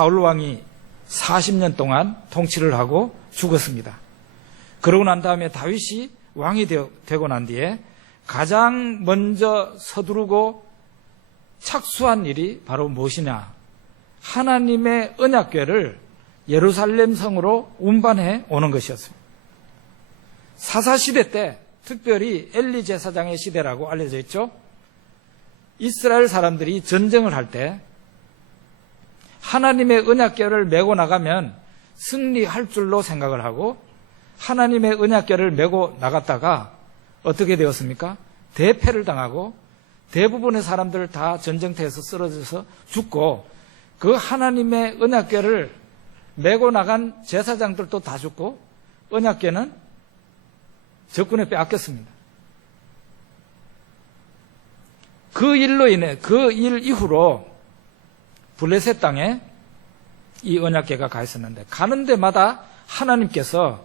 사울 왕이 40년 동안 통치를 하고 죽었습니다. 그러고 난 다음에 다윗이 왕이 되고 난 뒤에 가장 먼저 서두르고 착수한 일이 바로 무엇이냐? 하나님의 언약궤를 예루살렘 성으로 운반해 오는 것이었습니다. 사사시대 때, 특별히 엘리 제사장의 시대라고 알려져 있죠. 이스라엘 사람들이 전쟁을 할 때 하나님의 언약궤를 메고 나가면 승리할 줄로 생각을 하고 하나님의 언약궤를 메고 나갔다가 어떻게 되었습니까? 대패를 당하고 대부분의 사람들 다 전쟁터에서 쓰러져서 죽고 그 하나님의 언약궤를 메고 나간 제사장들도 다 죽고 언약궤는 적군에 빼앗겼습니다. 그 일로 인해 그 일 이후로 블레셋 땅에 이 언약궤가 가 있었는데 가는 데마다 하나님께서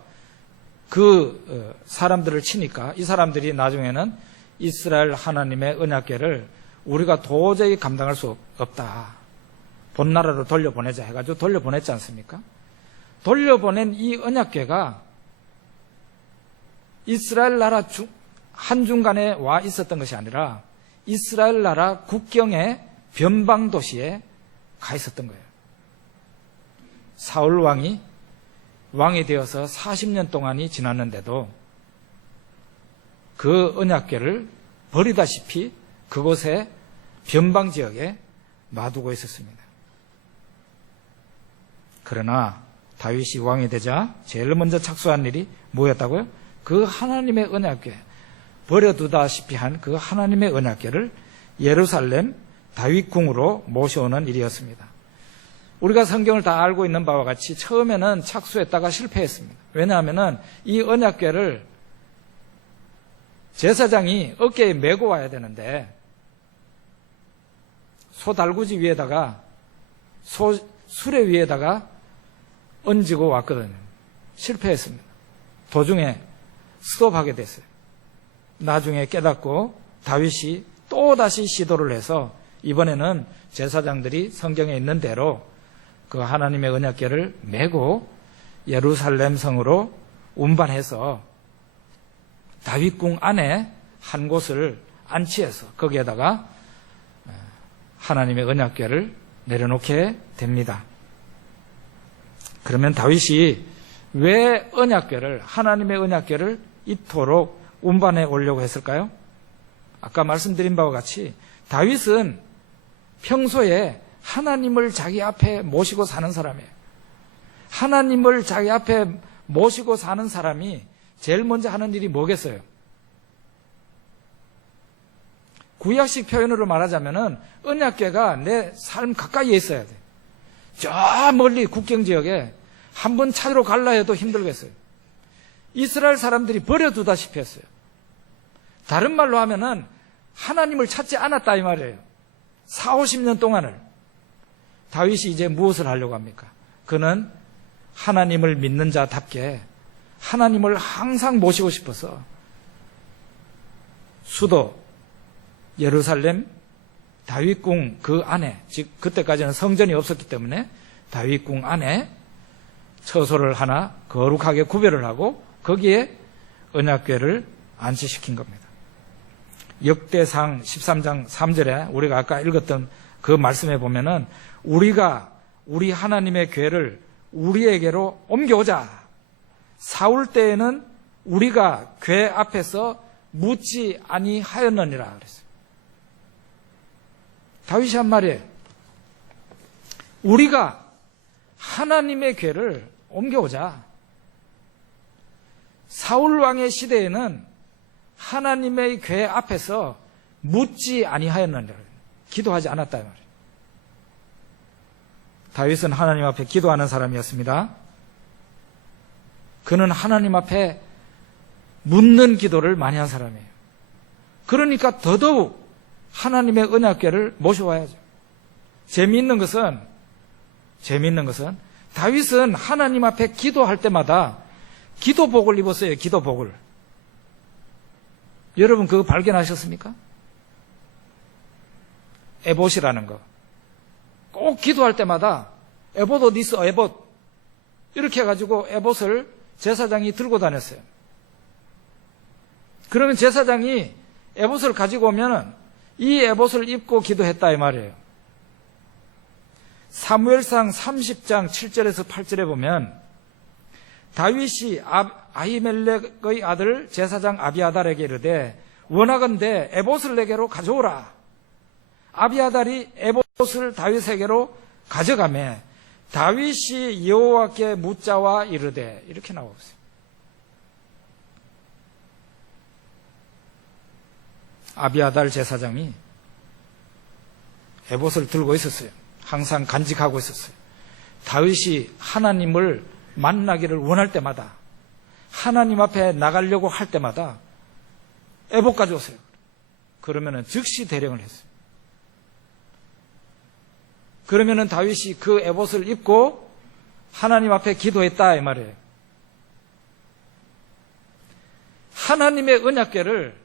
그 사람들을 치니까 이 사람들이 나중에는 이스라엘 하나님의 언약궤를 우리가 도저히 감당할 수 없다. 본나라로 돌려보내자 해가지고 돌려보냈지 않습니까? 돌려보낸 이 언약궤가 이스라엘 나라 한중간에 와 있었던 것이 아니라 이스라엘 나라 국경의 변방 도시에 가 있었던 거예요. 사울 왕이 되어서 40년 동안이 지났는데도 그 언약궤를 버리다시피 그곳에 변방 지역에 놔두고 있었습니다. 그러나 다윗이 왕이 되자 제일 먼저 착수한 일이 뭐였다고요? 그 하나님의 언약궤, 버려두다시피 한 그 하나님의 언약궤를 예루살렘 다윗궁으로 모셔오는 일이었습니다. 우리가 성경을 다 알고 있는 바와 같이 처음에는 착수했다가 실패했습니다. 왜냐하면 이 언약궤를 제사장이 어깨에 메고 와야 되는데 소 달구지 위에다가 수레 위에다가 얹고 왔거든요. 실패했습니다. 도중에 스톱하게 됐어요. 나중에 깨닫고 다윗이 또다시 시도를 해서 이번에는 제사장들이 성경에 있는 대로 그 하나님의 언약궤를 메고 예루살렘 성으로 운반해서 다윗궁 안에 한 곳을 안치해서 거기에다가 하나님의 언약궤를 내려놓게 됩니다. 그러면 다윗이 왜 언약궤를, 하나님의 언약궤를 이토록 운반해 오려고 했을까요? 아까 말씀드린 바와 같이 다윗은 평소에 하나님을 자기 앞에 모시고 사는 사람이에요. 하나님을 자기 앞에 모시고 사는 사람이 제일 먼저 하는 일이 뭐겠어요? 구약식 표현으로 말하자면은 언약궤가 내 삶 가까이에 있어야 돼. 저 멀리 국경지역에 한 번 찾으러 갈라 해도 힘들겠어요. 이스라엘 사람들이 버려두다시피 했어요. 다른 말로 하면은 하나님을 찾지 않았다 이 말이에요. 40-50년 동안을. 다윗이 이제 무엇을 하려고 합니까? 그는 하나님을 믿는 자답게 하나님을 항상 모시고 싶어서 수도 예루살렘 다윗궁 그 안에, 즉 그때까지는 성전이 없었기 때문에 다윗궁 안에 처소를 하나 거룩하게 구별을 하고 거기에 언약궤를 안치시킨 겁니다. 역대상 13장 3절에 우리가 아까 읽었던 그 말씀에 보면은 우리 하나님의 궤를 우리에게로 옮겨오자. 사울 때에는 우리가 궤 앞에서 묻지 아니하였느니라 그랬어요. 다윗이 한 말이에요. 우리가 하나님의 궤를 옮겨오자. 사울 왕의 시대에는 하나님의 궤 앞에서 묻지 아니하였느니라. 기도하지 않았다 이 말이에요. 다윗은 하나님 앞에 기도하는 사람이었습니다. 그는 하나님 앞에 묻는 기도를 많이 한 사람이에요. 그러니까 더더욱 하나님의 언약궤를 모셔와야죠. 재미있는 것은 다윗은 하나님 앞에 기도할 때마다 기도복을 입었어요. 기도복을. 여러분 그거 발견하셨습니까? 에봇이라는 거. 꼭 기도할 때마다 에봇 어디 있어? 에봇. 이렇게 해가지고 에봇을 제사장이 들고 다녔어요. 그러면 제사장이 에봇을 가지고 오면은 이 에봇을 입고 기도했다 이 말이에요. 사무엘상 30장 7절에서 8절에 보면 다윗이 아히멜렉의 아들 제사장 아비아달에게 이르되 원하건대 에봇을 내게로 가져오라. 아비아달이 에봇을 다윗에게로 가져가매 다윗이 여호와께 묻자와 이르되 이렇게 나오고 있어요. 아비아달 제사장이 에봇을 들고 있었어요. 항상 간직하고 있었어요. 다윗이 하나님을 만나기를 원할 때마다 하나님 앞에 나가려고 할 때마다 에봇 가져오세요. 그러면은 즉시 대령을 했어요. 그러면은 다윗이 그 에봇을 입고 하나님 앞에 기도했다 이 말이에요. 하나님의 언약궤를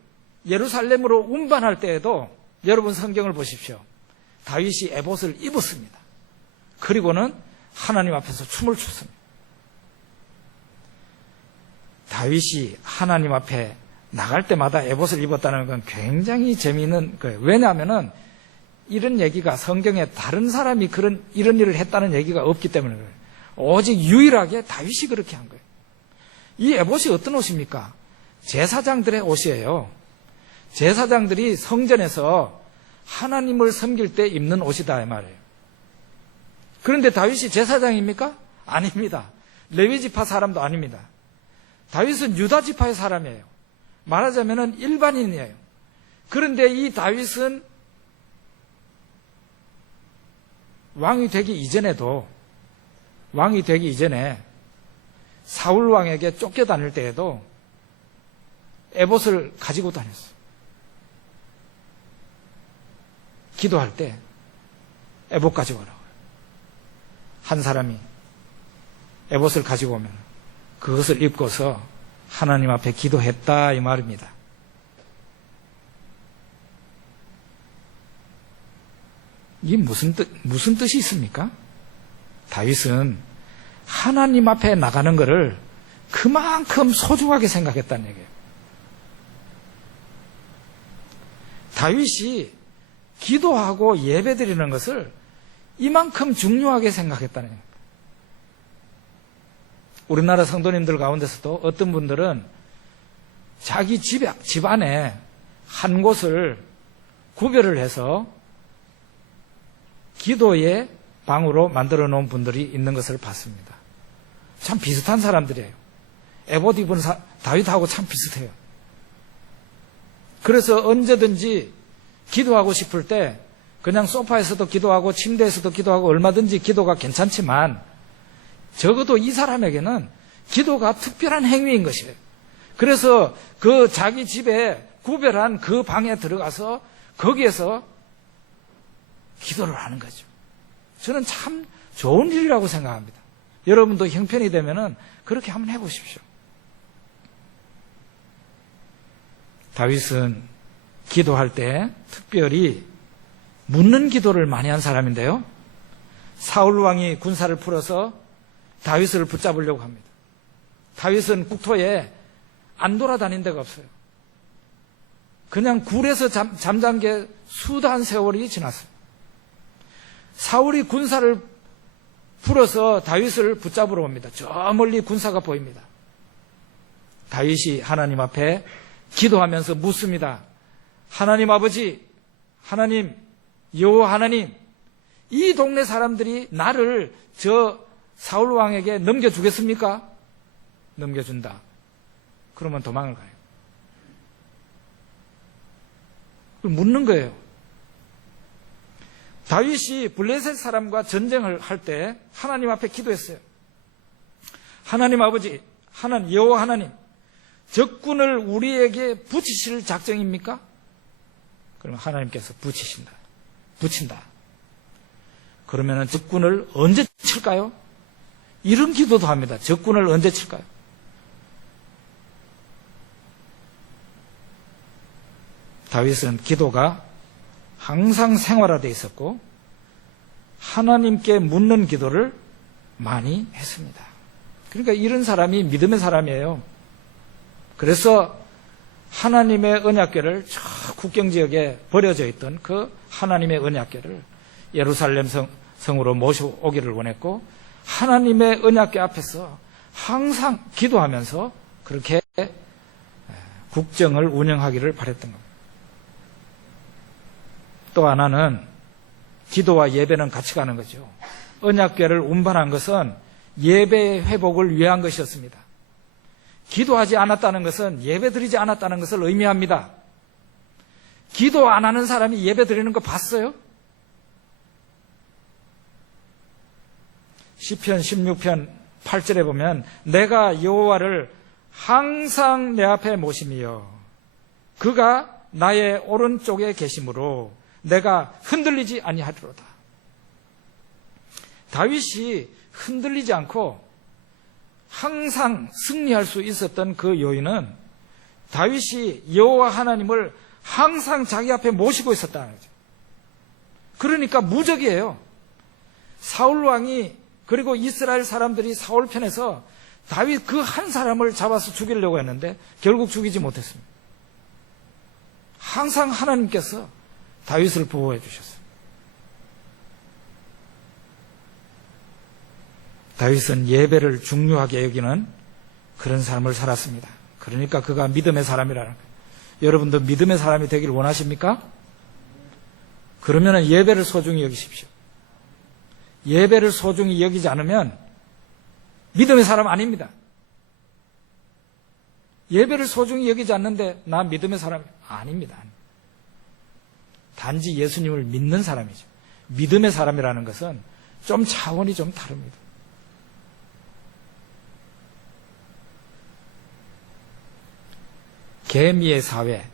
예루살렘으로 운반할 때에도 여러분 성경을 보십시오. 다윗이 에봇을 입었습니다. 그리고는 하나님 앞에서 춤을 췄습니다. 다윗이 하나님 앞에 나갈 때마다 에봇을 입었다는 건 굉장히 재미있는 거예요. 왜냐하면은 이런 얘기가 성경에 다른 사람이 이런 일을 했다는 얘기가 없기 때문에 그래요. 오직 유일하게 다윗이 그렇게 한 거예요. 이 에봇이 어떤 옷입니까? 제사장들의 옷이에요. 제사장들이 성전에서 하나님을 섬길 때 입는 옷이다 이 말이에요. 그런데 다윗이 제사장입니까? 아닙니다. 레위지파 사람도 아닙니다. 다윗은 유다지파의 사람이에요. 말하자면 일반인이에요. 그런데 이 다윗은 왕이 되기 이전에 사울 왕에게 쫓겨다닐 때에도 에봇을 가지고 다녔어요. 기도할 때 에봇 가지고 오라고요. 한 사람이 에봇을 가지고 오면 그것을 입고서 하나님 앞에 기도했다 이 말입니다. 이게 무슨 뜻이 있습니까? 다윗은 하나님 앞에 나가는 것을 그만큼 소중하게 생각했다는 얘기예요. 다윗이 기도하고 예배드리는 것을 이만큼 중요하게 생각했다는 얘기입니다. 우리나라 성도님들 가운데서도 어떤 분들은 자기 집 안에 한 곳을 구별을 해서 기도의 방으로 만들어 놓은 분들이 있는 것을 봤습니다. 참 비슷한 사람들이에요. 에봇 입은 다윗하고 참 비슷해요. 그래서 언제든지 기도하고 싶을 때 그냥 소파에서도 기도하고 침대에서도 기도하고 얼마든지 기도가 괜찮지만 적어도 이 사람에게는 기도가 특별한 행위인 것이에요. 그래서 그 자기 집에 구별한 그 방에 들어가서 거기에서 기도를 하는 거죠. 저는 참 좋은 일이라고 생각합니다. 여러분도 형편이 되면은 그렇게 한번 해보십시오. 다윗은 기도할 때 특별히 묻는 기도를 많이 한 사람인데요. 사울 왕이 군사를 풀어서 다윗을 붙잡으려고 합니다. 다윗은 국토에 안 돌아다닌 데가 없어요. 그냥 굴에서 잠잔 게 수단 세월이 지났어요. 사울이 군사를 풀어서 다윗을 붙잡으러 옵니다. 저 멀리 군사가 보입니다. 다윗이 하나님 앞에 기도하면서 묻습니다. 하나님 아버지, 하나님, 여호와 하나님, 이 동네 사람들이 나를 저 사울 왕에게 넘겨주겠습니까? 넘겨준다. 그러면 도망을 가요. 묻는 거예요. 다윗이 블레셋 사람과 전쟁을 할 때 하나님 앞에 기도했어요. 하나님 아버지, 여호와 하나님, 적군을 우리에게 붙이실 작정입니까? 그러면 하나님께서 붙인다. 그러면 적군을 언제 칠까요? 이런 기도도 합니다. 적군을 언제 칠까요? 다윗은 기도가 항상 생활화되어 있었고 하나님께 묻는 기도를 많이 했습니다. 그러니까 이런 사람이 믿음의 사람이에요. 그래서 하나님의 언약궤를 저 국경지역에 버려져 있던 그 하나님의 언약궤를 예루살렘 성으로 모셔오기를 원했고, 하나님의 언약궤 앞에서 항상 기도하면서 그렇게 국정을 운영하기를 바랬던 겁니다. 또 하나는 기도와 예배는 같이 가는 거죠. 언약궤를 운반한 것은 예배의 회복을 위한 것이었습니다. 기도하지 않았다는 것은 예배 드리지 않았다는 것을 의미합니다. 기도 안 하는 사람이 예배 드리는 거 봤어요? 시편 16편 8절에 보면 내가 여호와를 항상 내 앞에 모심이여 그가 나의 오른쪽에 계심으로 내가 흔들리지 아니하리로다. 다윗이 흔들리지 않고 항상 승리할 수 있었던 그 요인은 다윗이 여호와 하나님을 항상 자기 앞에 모시고 있었다는 거죠. 그러니까 무적이에요. 사울 왕이 그리고 이스라엘 사람들이 사울 편에서 다윗 그 한 사람을 잡아서 죽이려고 했는데 결국 죽이지 못했습니다. 항상 하나님께서 다윗을 보호해 주셨어요. 다윗은 예배를 중요하게 여기는 그런 삶을 살았습니다. 그러니까 그가 믿음의 사람이라는 거예요. 여러분도 믿음의 사람이 되길 원하십니까? 그러면 예배를 소중히 여기십시오. 예배를 소중히 여기지 않으면 믿음의 사람 아닙니다. 예배를 소중히 여기지 않는데 나 믿음의 사람 아닙니다. 단지 예수님을 믿는 사람이죠. 믿음의 사람이라는 것은 좀 차원이 좀 다릅니다. 개미의 사회.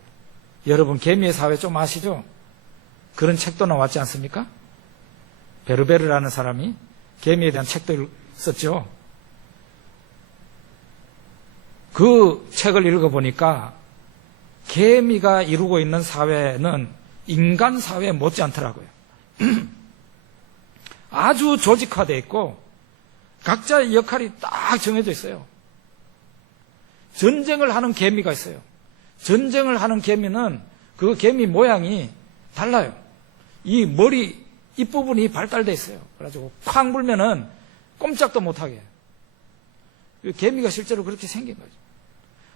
여러분 개미의 사회 좀 아시죠? 그런 책도 나왔지 않습니까? 베르베르라는 사람이 개미에 대한 책도 썼죠. 그 책을 읽어보니까 개미가 이루고 있는 사회는 인간 사회에 못지않더라고요. 아주 조직화되어 있고 각자의 역할이 딱 정해져 있어요. 전쟁을 하는 개미가 있어요. 전쟁을 하는 개미는 그 개미 모양이 달라요. 이 머리 입부분이 발달되어 있어요. 그래가지고 쾅 불면은 꼼짝도 못하게. 개미가 실제로 그렇게 생긴 거죠.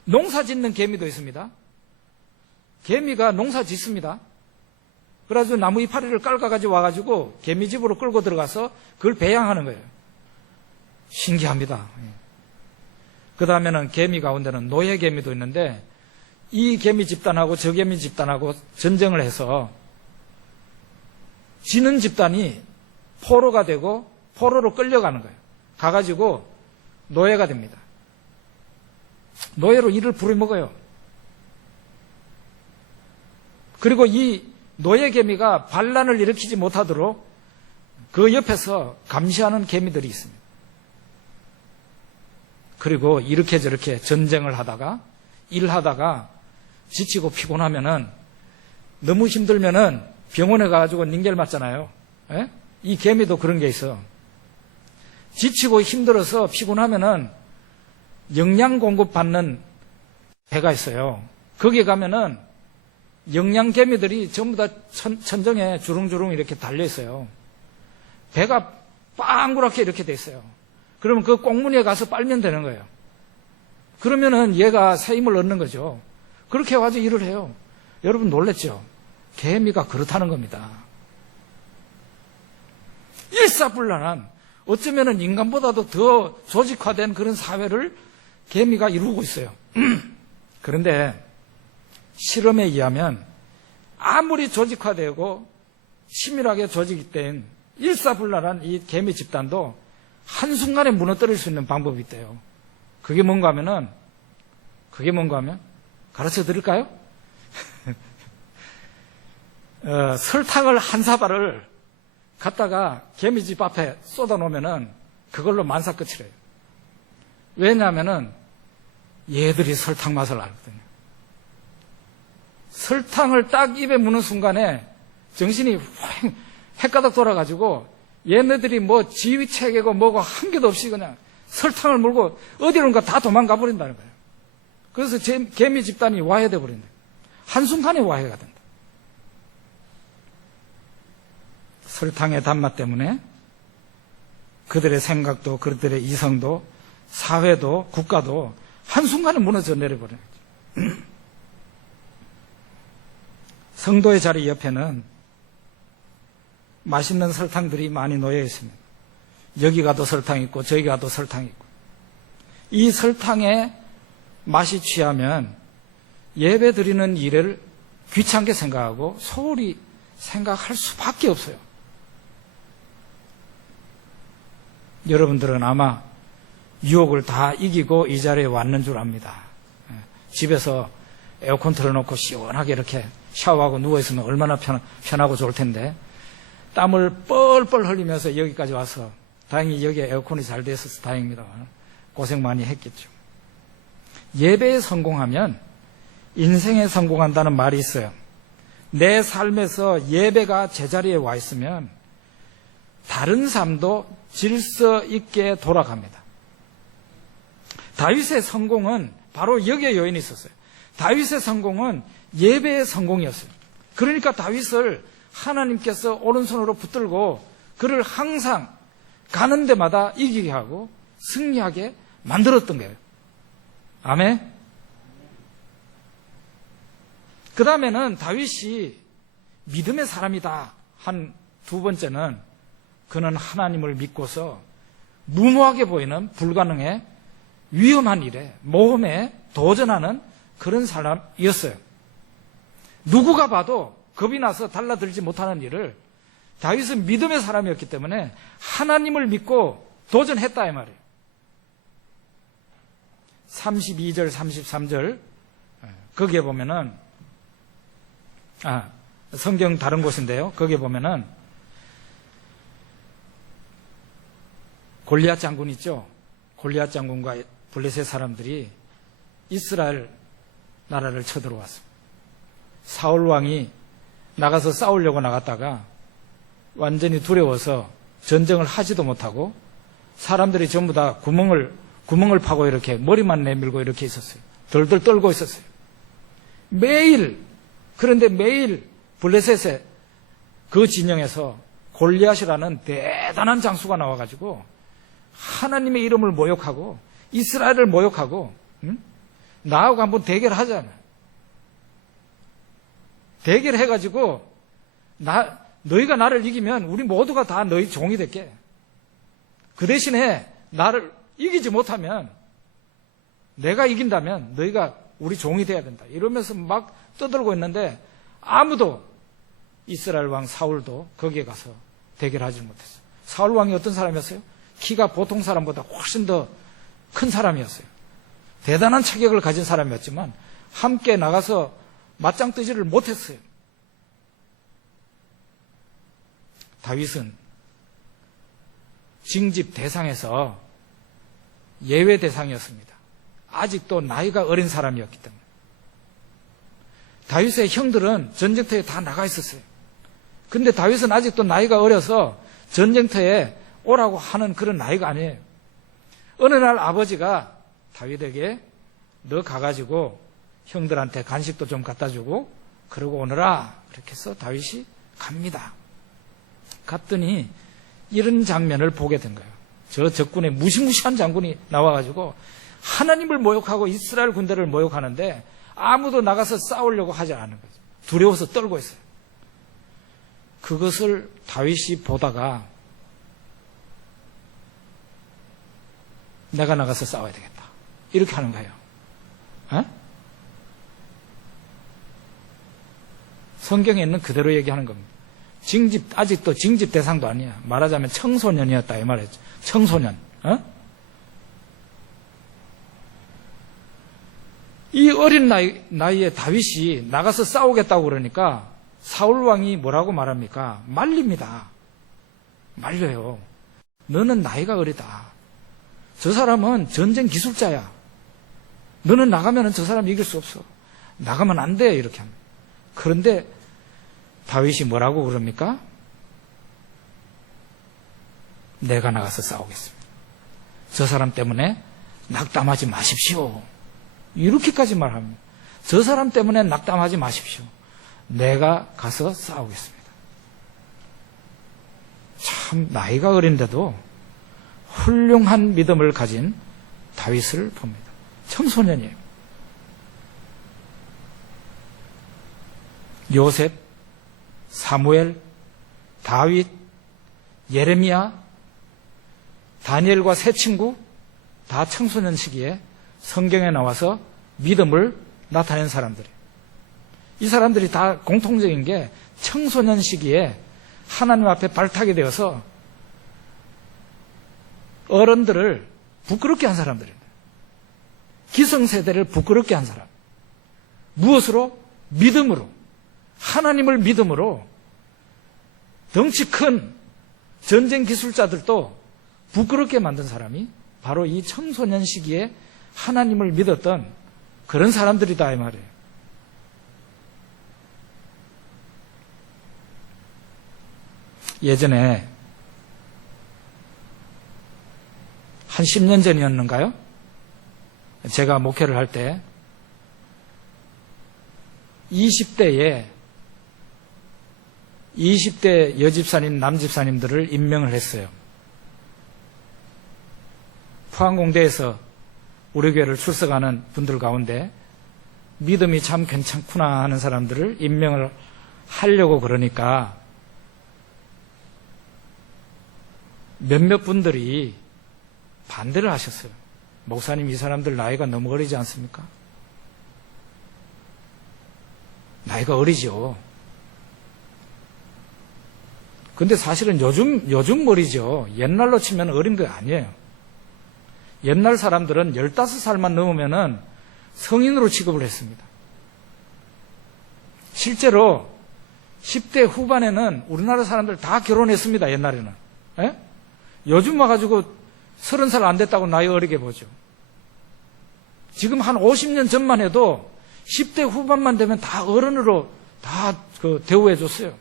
농사 짓는 개미도 있습니다. 개미가 농사 짓습니다. 그래가지고 나무 이파리를 깔아가지고 와가지고 개미집으로 끌고 들어가서 그걸 배양하는 거예요. 신기합니다. 그 다음에는 개미 가운데는 노예 개미도 있는데 이 개미 집단하고 저 개미 집단하고 전쟁을 해서 지는 집단이 포로가 되고 포로로 끌려가는 거예요. 가가지고 노예가 됩니다. 노예로 이를 부려먹어요. 그리고 이 노예 개미가 반란을 일으키지 못하도록 그 옆에서 감시하는 개미들이 있습니다. 그리고 이렇게 저렇게 전쟁을 하다가 일하다가 지치고 피곤하면은 너무 힘들면은 병원에 가가지고 닌겔 맞잖아요. 에? 이 개미도 그런 게 있어. 지치고 힘들어서 피곤하면은 영양 공급 받는 배가 있어요. 거기에 가면은 영양 개미들이 전부 다 천정에 주렁주렁 이렇게 달려 있어요. 배가 빵구랗게 이렇게 돼 있어요. 그러면 그 꽁무니에 가서 빨면 되는 거예요. 그러면은 얘가 새 힘을 얻는 거죠. 그렇게 해가지고 일을 해요. 여러분 놀랬죠? 개미가 그렇다는 겁니다. 일사불란한 어쩌면은 인간보다도 더 조직화된 그런 사회를 개미가 이루고 있어요. 그런데 실험에 의하면 아무리 조직화되고 치밀하게 조직된 일사불란한 이 개미 집단도 한순간에 무너뜨릴 수 있는 방법이 있대요. 그게 뭔가 하면 가르쳐 드릴까요? 설탕을 한 사발을 갖다가 개미집 앞에 쏟아 놓으면은 그걸로 만사 끝이래요. 왜냐하면은 얘들이 설탕 맛을 알거든요. 설탕을 딱 입에 무는 순간에 정신이 헷가닥 돌아가지고 얘네들이 뭐 지휘체계고 뭐고 한 개도 없이 그냥 설탕을 물고 어디론가 다 도망가 버린다는 거예요. 그래서 개미 집단이 와해돼 버린다. 한순간에 와해가 된다. 설탕의 단맛 때문에 그들의 생각도, 그들의 이성도, 사회도, 국가도 한순간에 무너져 내려버려요. 성도의 자리 옆에는 맛있는 설탕들이 많이 놓여 있습니다. 여기 가도 설탕 있고 저기 가도 설탕 있고, 이 설탕에 맛이 취하면 예배 드리는 일을 귀찮게 생각하고 소홀히 생각할 수밖에 없어요. 여러분들은 아마 유혹을 다 이기고 이 자리에 왔는 줄 압니다. 집에서 에어컨 틀어놓고 시원하게 이렇게 샤워하고 누워있으면 얼마나 편하고 좋을 텐데, 땀을 뻘뻘 흘리면서 여기까지 와서, 다행히 여기에 에어컨이 잘 돼 있어서 다행입니다. 고생 많이 했겠죠. 예배에 성공하면 인생에 성공한다는 말이 있어요. 내 삶에서 예배가 제자리에 와 있으면 다른 삶도 질서 있게 돌아갑니다. 다윗의 성공은 바로 여기에 요인이 있었어요. 다윗의 성공은 예배의 성공이었어요. 그러니까 다윗을 하나님께서 오른손으로 붙들고 그를 항상 가는 데마다 이기게 하고 승리하게 만들었던 거예요. 아멘. 그 다음에는 다윗이 믿음의 사람이다 한 두 번째는, 그는 하나님을 믿고서 무모하게 보이는 불가능해 위험한 일에, 모험에 도전하는 그런 사람이었어요. 누구가 봐도 겁이 나서 달라들지 못하는 일을 다윗은 믿음의 사람이었기 때문에 하나님을 믿고 도전했다 이 말이에요. 32절 33절 거기에 보면은, 성경 다른 곳인데요, 거기에 보면은 골리앗 장군 있죠. 골리앗 장군과 블레셋 사람들이 이스라엘 나라를 쳐들어왔습니다. 사울 왕이 나가서 싸우려고 나갔다가 완전히 두려워서 전쟁을 하지도 못하고 사람들이 전부 다 구멍을 파고 이렇게 머리만 내밀고 이렇게 있었어요. 덜덜 떨고 있었어요. 그런데 매일 블레셋의 그 진영에서 골리앗이라는 대단한 장수가 나와가지고 하나님의 이름을 모욕하고 이스라엘을 모욕하고, 나하고 한번 대결하잖아요. 대결해가지고 너희가 나를 이기면 우리 모두가 다 너희 종이 될게. 그 대신에 나를 이기지 못하면, 내가 이긴다면 너희가 우리 종이 돼야 된다. 이러면서 막 떠들고 있는데 아무도, 이스라엘 왕 사울도 거기에 가서 대결하지 못했어요. 사울 왕이 어떤 사람이었어요? 키가 보통 사람보다 훨씬 더 큰 사람이었어요. 대단한 체격을 가진 사람이었지만 함께 나가서 맞짱 뜨지를 못했어요. 다윗은 징집 대상에서 예외 대상이었습니다. 아직도 나이가 어린 사람이었기 때문에. 다윗의 형들은 전쟁터에 다 나가 있었어요. 근데 다윗은 아직도 나이가 어려서 전쟁터에 오라고 하는 그런 나이가 아니에요. 어느 날 아버지가 다윗에게 너 가가지고 형들한테 간식도 좀 갖다 주고 그러고 오너라, 그렇게 해서 다윗이 갑니다. 갔더니 이런 장면을 보게 된 거예요. 저 적군의 무시무시한 장군이 나와가지고 하나님을 모욕하고 이스라엘 군대를 모욕하는데 아무도 나가서 싸우려고 하지 않은 거죠. 두려워서 떨고 있어요. 그것을 다윗이 보다가 내가 나가서 싸워야 되겠다, 이렇게 하는 거예요. 성경에 있는 그대로 얘기하는 겁니다. 아직도 징집 대상도 아니야. 말하자면 청소년이었다 이 말이죠. 청소년. 이 어린 나이에 다윗이 나가서 싸우겠다고 그러니까 사울 왕이 뭐라고 말합니까? 말립니다. 말려요. 너는 나이가 어리다. 저 사람은 전쟁 기술자야. 너는 나가면 저 사람 이길 수 없어. 나가면 안 돼. 이렇게 합니다. 그런데 다윗이 뭐라고 그럽니까? 내가 나가서 싸우겠습니다. 저 사람 때문에 낙담하지 마십시오. 이렇게까지 말합니다. 저 사람 때문에 낙담하지 마십시오. 내가 가서 싸우겠습니다. 참 나이가 어린데도 훌륭한 믿음을 가진 다윗을 봅니다. 청소년이에요. 요셉, 사무엘, 다윗, 예레미야, 다니엘과 세 친구 다 청소년 시기에 성경에 나와서 믿음을 나타낸 사람들이에요. 이 사람들이 다 공통적인 게 청소년 시기에 하나님 앞에 발탁이 되어서 어른들을 부끄럽게 한 사람들입니다. 기성세대를 부끄럽게 한 사람. 무엇으로? 믿음으로. 하나님을 믿음으로 덩치 큰 전쟁 기술자들도 부끄럽게 만든 사람이 바로 이 청소년 시기에 하나님을 믿었던 그런 사람들이다 이 말이에요. 예전에 한 10년 전이었는가요? 제가 목회를 할 때 20대 여집사님, 남집사님들을 임명을 했어요. 포항공대에서 우리 교회를 출석하는 분들 가운데 믿음이 참 괜찮구나 하는 사람들을 임명을 하려고 그러니까 몇몇 분들이 반대를 하셨어요. 목사님, 이 사람들 나이가 너무 어리지 않습니까? 나이가 어리죠. 근데 사실은 요즘 머리죠. 옛날로 치면 어린 거 아니에요. 옛날 사람들은 15살만 넘으면은 성인으로 취급을 했습니다. 실제로 10대 후반에는 우리나라 사람들 다 결혼했습니다. 옛날에는. 에? 요즘 와가지고 30살 안 됐다고 나이 어리게 보죠. 지금 한 50년 전만 해도 10대 후반만 되면 다 어른으로 다 대우해 줬어요.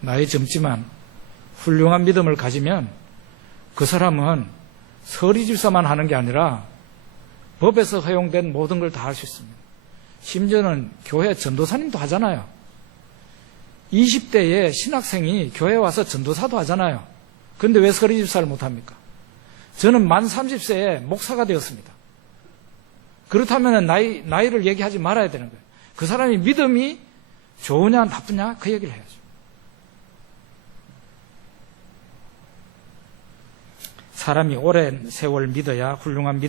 나이 젊지만 훌륭한 믿음을 가지면 그 사람은 서리집사만 하는 게 아니라 법에서 허용된 모든 걸 다 할 수 있습니다. 심지어는 교회 전도사님도 하잖아요. 20대에 신학생이 교회 와서 전도사도 하잖아요. 그런데 왜 서리집사를 못합니까? 저는 만 30세에 목사가 되었습니다. 그렇다면 나이를 얘기하지 말아야 되는 거예요. 그 사람이 믿음이 좋으냐 나쁘냐 그 얘기를 해야죠. 사람이 오랜 세월 믿어야 훌륭한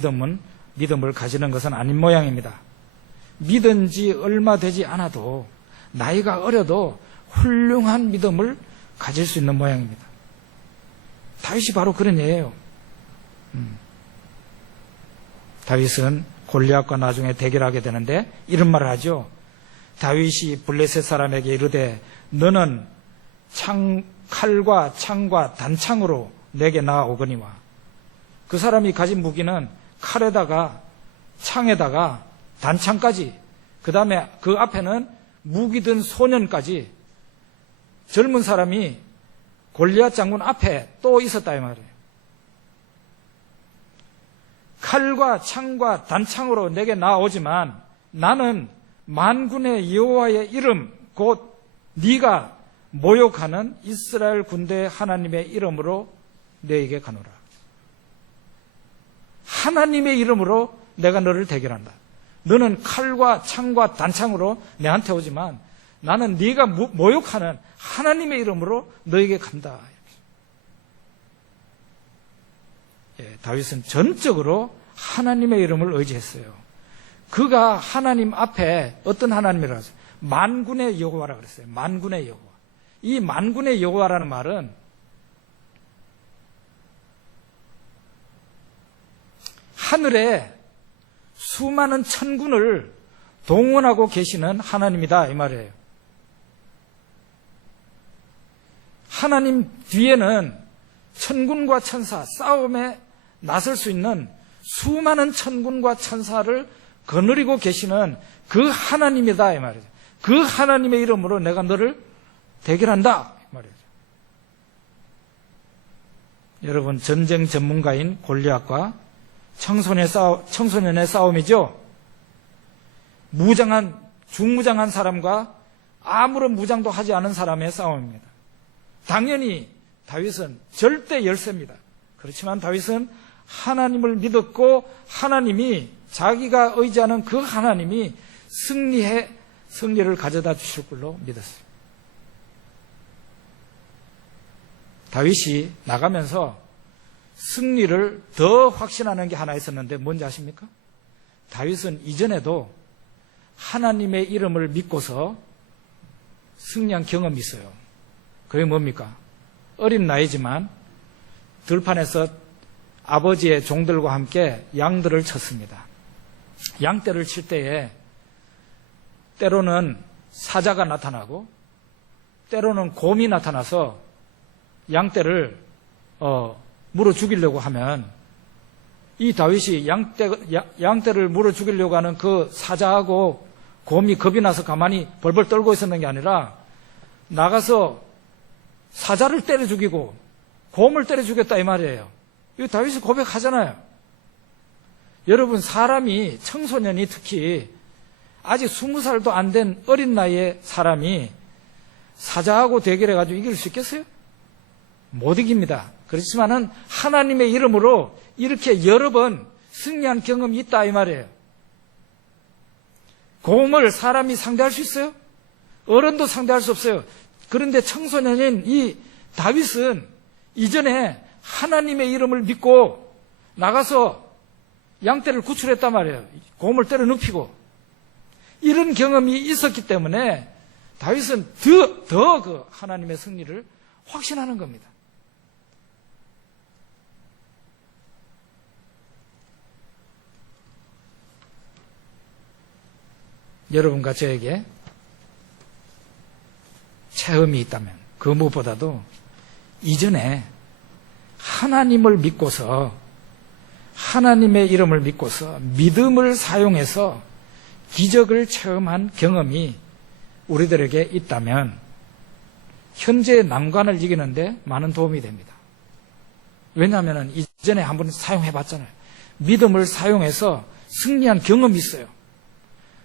믿음을 가지는 것은 아닌 모양입니다. 믿은 지 얼마 되지 않아도 나이가 어려도 훌륭한 믿음을 가질 수 있는 모양입니다. 다윗이 바로 그런 예예요. 다윗은 골리앗과 나중에 대결하게 되는데 이런 말을 하죠. 다윗이 블레셋 사람에게 이르되 너는 칼과 창과 단창으로 내게 나아오거니와. 그 사람이 가진 무기는 칼에다가 창에다가 단창까지, 그 다음에 그 앞에는 무기 든 소년까지 젊은 사람이 골리앗 장군 앞에 또 있었다 이 말이에요. 칼과 창과 단창으로 내게 나아오지만 나는 만군의 여호와의 이름 곧 네가 모욕하는 이스라엘 군대 하나님의 이름으로 너에게 가노라. 하나님의 이름으로 내가 너를 대결한다. 너는 칼과 창과 단창으로 내한테 오지만 나는 네가 모욕하는 하나님의 이름으로 너에게 간다. 예, 다윗은 전적으로 하나님의 이름을 의지했어요. 그가 하나님 앞에 어떤 하나님이라고 했어요? 만군의 여호와라고 그랬어요. 만군의 여호와. 이 만군의 여호와라는 말은 하늘에 수많은 천군을 동원하고 계시는 하나님이다 이 말이에요. 하나님 뒤에는 천군과 천사, 싸움에 나설 수 있는 수많은 천군과 천사를 거느리고 계시는 그 하나님이다 이 말이죠. 그 하나님의 이름으로 내가 너를 대결한다 이 말이죠. 여러분, 전쟁 전문가인 골리앗과 청소년의 싸움이죠. 중무장한 사람과 아무런 무장도 하지 않은 사람의 싸움입니다. 당연히 다윗은 절대 열세입니다. 그렇지만 다윗은 하나님을 믿었고 하나님이 자기가 의지하는 그 하나님이 승리를 가져다 주실 걸로 믿었어요. 다윗이 나가면서 승리를 더 확신하는 게 하나 있었는데 뭔지 아십니까? 다윗은 이전에도 하나님의 이름을 믿고서 승리한 경험이 있어요. 그게 뭡니까? 어린 나이지만 들판에서 아버지의 종들과 함께 양들을 쳤습니다. 양떼를 칠 때에 때로는 사자가 나타나고 때로는 곰이 나타나서 양떼를 물어 죽이려고 하면 이 다윗이 양떼를 물어 죽이려고 하는 그 사자하고 곰이 겁이 나서 가만히 벌벌 떨고 있었는 게 아니라 나가서 사자를 때려 죽이고 곰을 때려 죽였다 이 말이에요. 이거 다윗이 고백하잖아요. 여러분, 사람이, 청소년이 특히 아직 20살도 안 된 어린 나이의 사람이 사자하고 대결해가지고 이길 수 있겠어요? 못 이깁니다. 그렇지만은 하나님의 이름으로 이렇게 여러 번 승리한 경험이 있다 이 말이에요. 곰을 사람이 상대할 수 있어요? 어른도 상대할 수 없어요. 그런데 청소년인 이 다윗은 이전에 하나님의 이름을 믿고 나가서 양떼를 구출했단 말이에요. 곰을 때려 눕히고. 이런 경험이 있었기 때문에 다윗은 더 그 하나님의 승리를 확신하는 겁니다. 여러분과 저에게 체험이 있다면 그 무엇보다도 이전에 하나님을 믿고서 하나님의 이름을 믿고서 믿음을 사용해서 기적을 체험한 경험이 우리들에게 있다면 현재의 난관을 이기는데 많은 도움이 됩니다. 왜냐하면 이전에 한번 사용해봤잖아요. 믿음을 사용해서 승리한 경험이 있어요.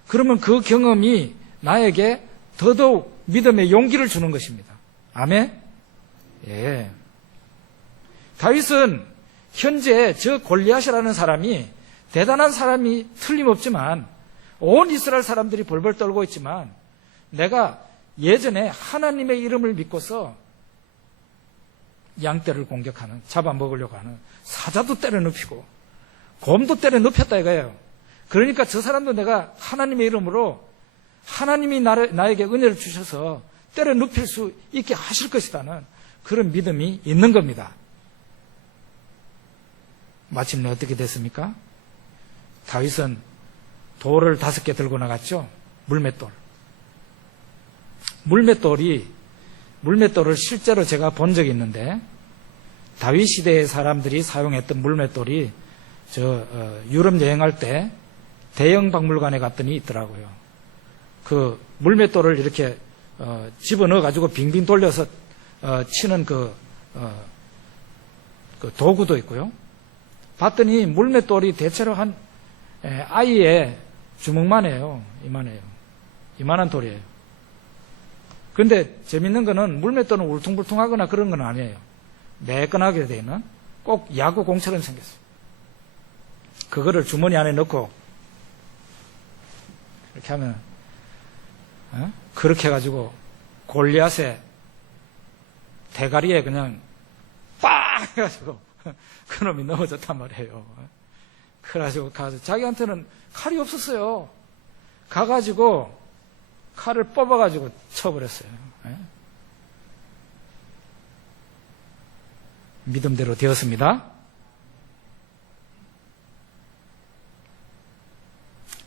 그러면 그 경험이 나에게 더더욱 믿음의 용기를 주는 것입니다. 아멘? 예. 다윗은 현재 저 골리앗이라는 사람이 대단한 사람이 틀림없지만 온 이스라엘 사람들이 벌벌 떨고 있지만 내가 예전에 하나님의 이름을 믿고서 양떼를 공격하는, 잡아먹으려고 하는 사자도 때려 눕히고 곰도 때려 눕혔다 이거예요. 그러니까 저 사람도 내가 하나님의 이름으로 하나님이 나에게 은혜를 주셔서 때려 눕힐 수 있게 하실 것이라는 그런 믿음이 있는 겁니다. 마침내 어떻게 됐습니까? 다윗은 돌을 5개 들고 나갔죠. 물맷돌. 물맷돌을 실제로 제가 본 적이 있는데 다윗 시대의 사람들이 사용했던 물맷돌이 유럽 여행할 때 대형 박물관에 갔더니 있더라고요. 그 물맷돌을 이렇게 집어넣어 가지고 빙빙 돌려서 치는 그 도구도 있고요. 봤더니 물맷돌이 대체로 한 아이의 주먹만 해요. 이만해요. 이만한 돌이에요. 그런데 재밌는 거는 물맷돌은 울퉁불퉁하거나 그런 건 아니에요. 매끈하게 되어 있는 꼭 야구 공처럼 생겼어요. 그거를 주머니 안에 넣고 이렇게 하면 그렇게 해가지고 골리앗의 대가리에 그냥 빵 해가지고 그놈이 넘어졌단 말이에요. 그래가지고 가서 자기한테는 칼이 없었어요. 가가지고 칼을 뽑아가지고 쳐버렸어요. 믿음대로 되었습니다.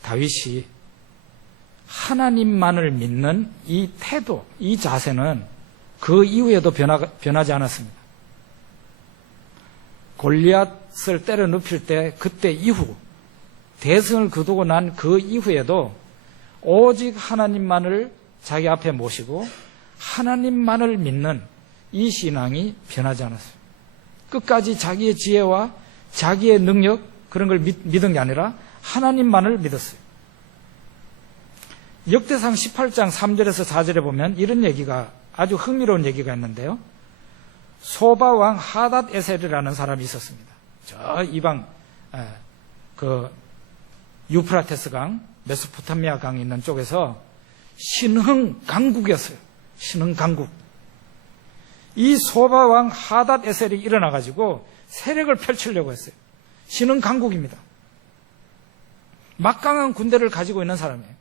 다윗이 하나님만을 믿는 이 태도, 이 자세는 그 이후에도 변하지 않았습니다. 골리앗을 때려 눕힐 때 그때 이후 대승을 거두고 난 그 이후에도 오직 하나님만을 자기 앞에 모시고 하나님만을 믿는 이 신앙이 변하지 않았어요. 끝까지 자기의 지혜와 자기의 능력 그런 걸 믿은 게 아니라 하나님만을 믿었어요. 역대상 18장 3절에서 4절에 보면 이런 얘기가 아주 흥미로운 얘기가 있는데요. 소바왕 하닷 에셀이라는 사람이 있었습니다. 저 이방 그 유프라테스 강, 메소포타미아 강이 있는 쪽에서 신흥 강국이었어요. 신흥 강국. 이 소바왕 하닷 에셀이 일어나 가지고 세력을 펼치려고 했어요. 신흥 강국입니다. 막강한 군대를 가지고 있는 사람이에요.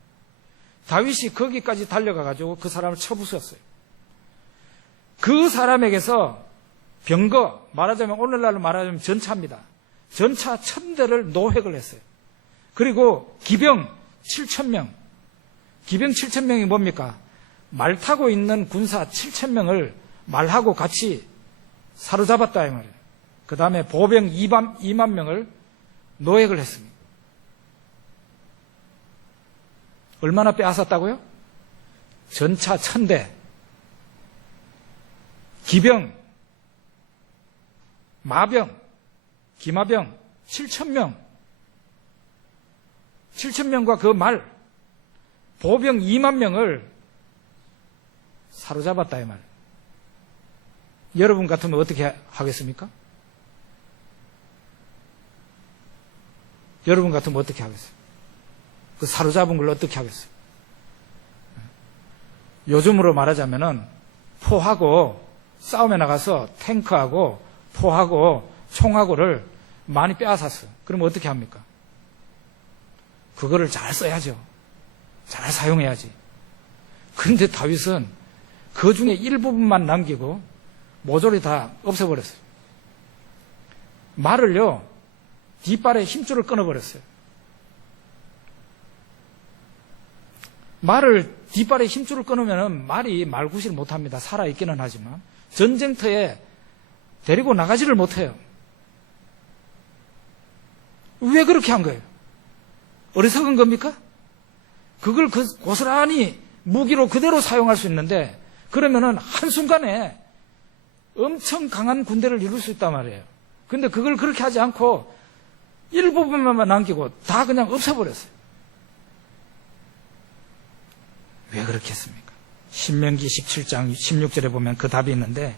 다윗이 거기까지 달려가 가지고 그 사람을 쳐부수었어요. 그 사람에게서 병거, 말하자면 오늘날로 말하자면 전차입니다. 전차 1000대를 노획을 했어요. 그리고 기병 7000명. 기병 7000명이 뭡니까? 말 타고 있는 군사 7000명을 말하고 같이 사로잡았다 이 말이에요. 그 다음에 보병 2만 명을 노획을 했습니다. 얼마나 빼앗았다고요? 전차 1000대, 기병, 마병, 기마병 7000명, 7000명과 그 말, 보병 2만 명을 사로잡았다 이 말. 여러분 같으면 어떻게 하겠습니까? 여러분 같으면 어떻게 하겠어요? 그 사로잡은 걸 어떻게 하겠어요? 요즘으로 말하자면은 포하고 싸움에 나가서 탱크하고 포하고 총하고를 많이 빼앗았어요. 그러면 어떻게 합니까? 그거를 잘 써야죠. 잘 사용해야지. 그런데 다윗은 그 중에 일부분만 남기고 모조리 다 없애버렸어요. 말을요, 뒷발에 힘줄을 끊어버렸어요. 말을 뒷발에 힘줄을 끊으면 말이 말구실을 못합니다. 살아있기는 하지만 전쟁터에 데리고 나가지를 못해요. 왜 그렇게 한 거예요? 어리석은 겁니까? 그걸 고스란히 무기로 그대로 사용할 수 있는데 그러면은 한순간에 엄청 강한 군대를 이룰 수 있단 말이에요. 근데 그걸 그렇게 하지 않고 일부분만 남기고 다 그냥 없애버렸어요. 왜 그렇게 했습니까? 신명기 17장 16절에 보면 그 답이 있는데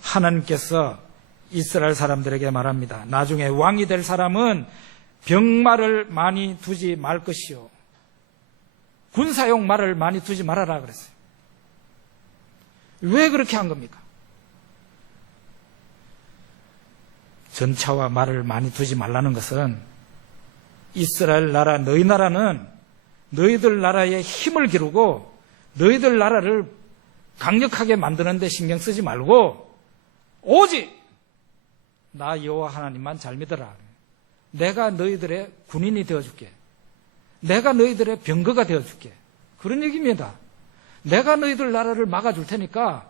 하나님께서 이스라엘 사람들에게 말합니다. 나중에 왕이 될 사람은 병말을 많이 두지 말 것이요. 군사용 말을 많이 두지 말아라 그랬어요. 왜 그렇게 한 겁니까? 전차와 말을 많이 두지 말라는 것은 이스라엘 나라, 너희 나라는 너희들 나라에 힘을 기르고 너희들 나라를 강력하게 만드는 데 신경 쓰지 말고 오직 나 여호와 하나님만 잘 믿어라. 내가 너희들의 군인이 되어줄게. 내가 너희들의 병거가 되어줄게. 그런 얘기입니다. 내가 너희들 나라를 막아줄 테니까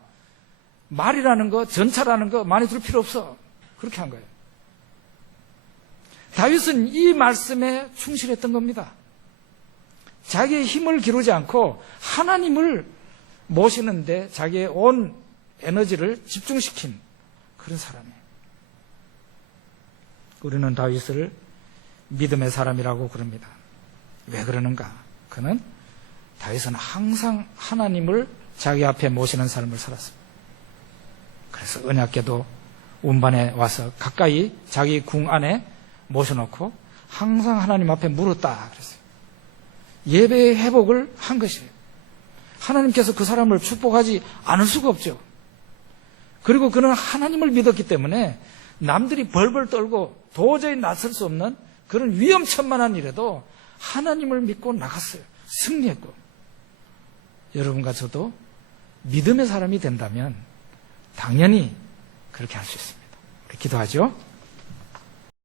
말이라는 거, 전차라는 거 많이 둘 필요 없어. 그렇게 한 거예요. 다윗은 이 말씀에 충실했던 겁니다. 자기의 힘을 기르지 않고 하나님을 모시는데 자기의 온 에너지를 집중시킨 그런 사람이에요. 우리는 다윗을 믿음의 사람이라고 그럽니다. 왜 그러는가? 그는 다윗은 항상 하나님을 자기 앞에 모시는 삶을 살았습니다. 그래서 언약궤도 운반에 와서 가까이 자기 궁 안에 모셔놓고 항상 하나님 앞에 물었다 그랬어요. 예배의 회복을 한 것이에요. 하나님께서 그 사람을 축복하지 않을 수가 없죠. 그리고 그는 하나님을 믿었기 때문에 남들이 벌벌 떨고 도저히 나설 수 없는 그런 위험천만한 일에도 하나님을 믿고 나갔어요. 승리했고. 여러분과 저도 믿음의 사람이 된다면 당연히 그렇게 할 수 있습니다. 기도하죠.